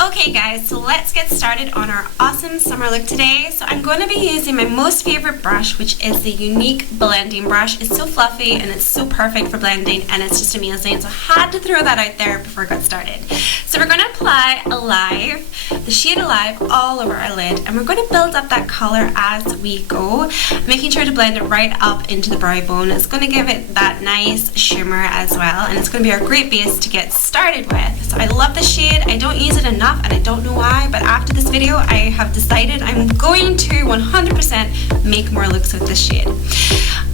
Okay guys, so let's get started on our awesome summer look today. So I'm going to be using my most favorite brush, which is the Younique blending brush. It's so fluffy and it's so perfect for blending and it's just amazing. So I had to throw that out there before I got started. So we're going to apply Alive, the shade Alive, all over our lid, and we're going to build up that color as we go, making sure to blend it right up into the brow bone. It's going to give it that nice shimmer as well, and it's going to be our great base to get started with. So I love the shade. I don't use it enough and I don't know why, but after this video I have decided I'm going to 100% make more looks with this shade.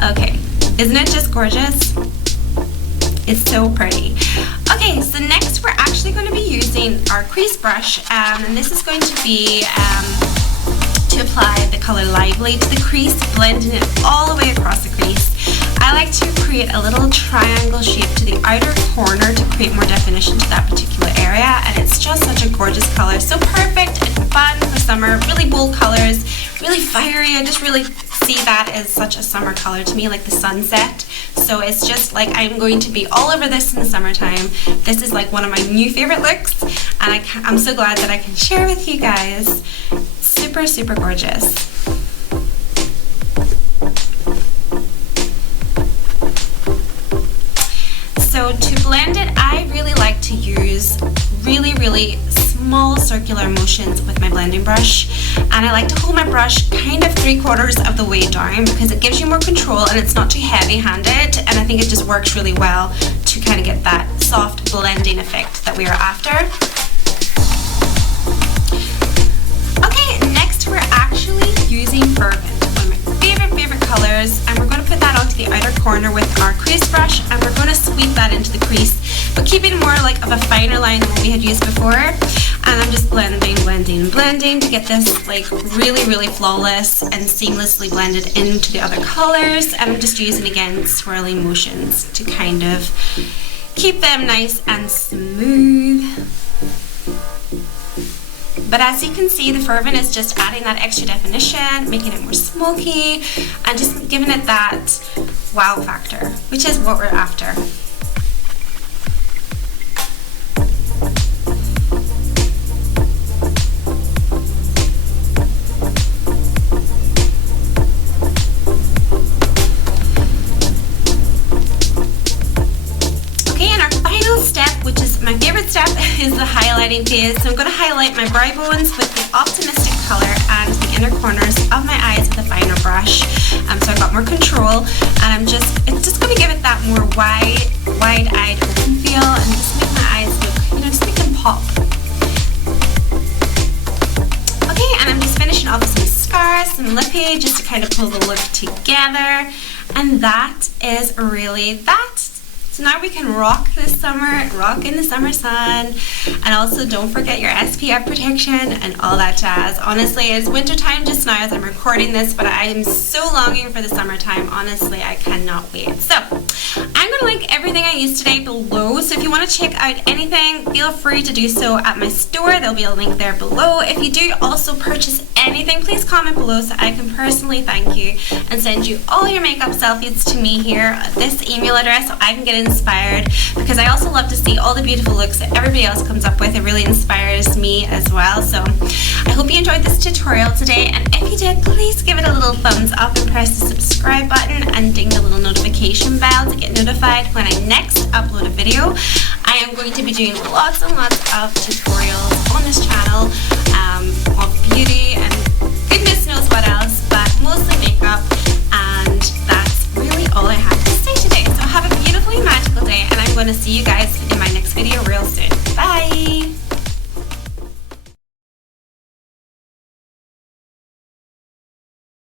Okay, isn't it just gorgeous? It's so pretty. Okay, so next we're actually going to be using our crease brush, and this is going to be to apply the color Lively to the crease, blending it all the way across the crease. I like to create a little triangle shape to the outer corner to create more definition to that particular area, and it's just such a gorgeous color. So perfect and fun for summer, really bold colors, really fiery. I just really see that as such a summer color to me, like the sunset. So it's just like I'm going to be all over this in the summertime. This is like one of my new favorite looks, and I'm so glad that I can share with you guys. Super, super gorgeous. So to blend it, I really like to use really small circular motions with my blending brush, and I like to hold my brush kind of 3/4 of the way down because it gives you more control and it's not too heavy handed, and I think it just works really well to kind of get that soft blending effect that we are after. Okay, next we're actually using Fervent, one of my favorite colors, and we're going to put that onto the outer corner with our crease brush, and we're going to sweep that into the crease, but keeping more like of a finer line than what we had used before. And I'm just blending to get this like really flawless and seamlessly blended into the other colors, and I'm just using again swirling motions to kind of keep them nice and smooth. But as you can see, the Fervent is just adding that extra definition, making it more smoky, and just giving it that wow factor, which is what we're after. Okay, and our final step, which is my favorite step, is the highlighting phase. So I'm going to highlight my brow bones with the Optimistic color and the inner corners of my eyes with a finer brush. So I've got more control, and it's just going to give it that more wide-eyed open feel, and just make my eyes look, just make them pop. Okay, and I'm just finishing off with some mascara, some lippy, just to kind of pull the look together, and that is really that. So now we can rock this summer, rock in the summer sun, and also don't forget your SPF protection and all that jazz. Honestly, it's wintertime just now as I'm recording this, but I am so longing for the summertime. Honestly, I cannot wait. So I'm going to link everything I used today below, so if you want to check out anything, feel free to do so at my store. There'll be a link there below. If you do also purchase anything, please comment below so I can personally thank you and send you all your makeup selfies to me here at this email address so I can get inspired, because I also love to see all the beautiful looks that everybody else comes up with. It really inspires me as well. So I hope you enjoyed this tutorial today, and if you did, please give it a little thumbs up and press the subscribe button and ding the little notification bell to get notified when I next upload a video. I am going to be doing lots and lots of tutorials on this channel of beauty and goodness knows what else, but mostly makeup, and that's really all I have to say today. So have a beautifully magical day, and I'm going to see you guys in my next video real soon. Bye!